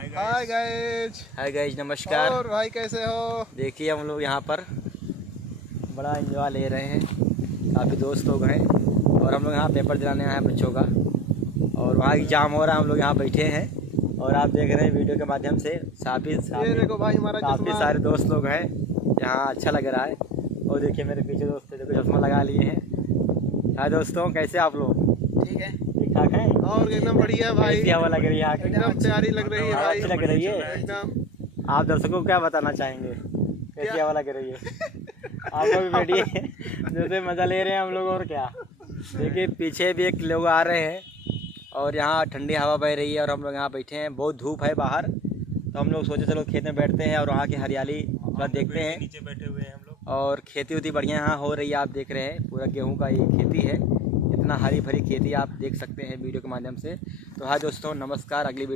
Hi guys. Hi guys, नमस्कार। और भाई कैसे हो? देखिए हम लोग यहाँ पर बड़ा एंजॉय ले रहे हैं। काफ़ी दोस्त लोग हैं और हम लोग यहाँ पेपर दिलाने आए हैं बच्चों का। और वहाँ एग्जाम हो रहा है, हम लोग यहाँ बैठे हैं और आप देख रहे हैं वीडियो के माध्यम से ये देखो भाई हमारा काफ़ी सारे दोस्त लोग हैं यहाँ। अच्छा लग रहा है। और देखिए मेरे पीछे दोस्त देखो चश्मा लगा लिए हैं। हाय दोस्तों, कैसे आप लोग? ठीक है, ठीक ठाक हैं और एकदम बढ़िया भाई। कैसी हवा लग रही है? एकदम तैयारी लग रही है भाई। अच्छी लग रही है एकदम। आप दर्शकों को क्या बताना चाहेंगे? कैसी हवा लग रही है? आप लोग भी बैठिए, जैसे मज़ा ले रहे हैं हम लोग। और क्या, देखिए पीछे भी एक लोग आ रहे हैं और यहाँ ठंडी हवा बह रही है और हम लोग यहाँ बैठे हैं। बहुत धूप है बाहर, तो हम लोग सोचे चलो खेत में बैठते हैं और वहाँ की हरियाली थोड़ा देखते हैं। नीचे बैठे हुए हैं हम लोग और खेती उती बढ़िया यहाँ हो रही है। आप देख रहे हैं पूरा गेहूँ का ये खेती है। इतना हरी भरी खेती आप देख सकते हैं वीडियो के माध्यम से। तो हाँ दोस्तों, नमस्कार। अगली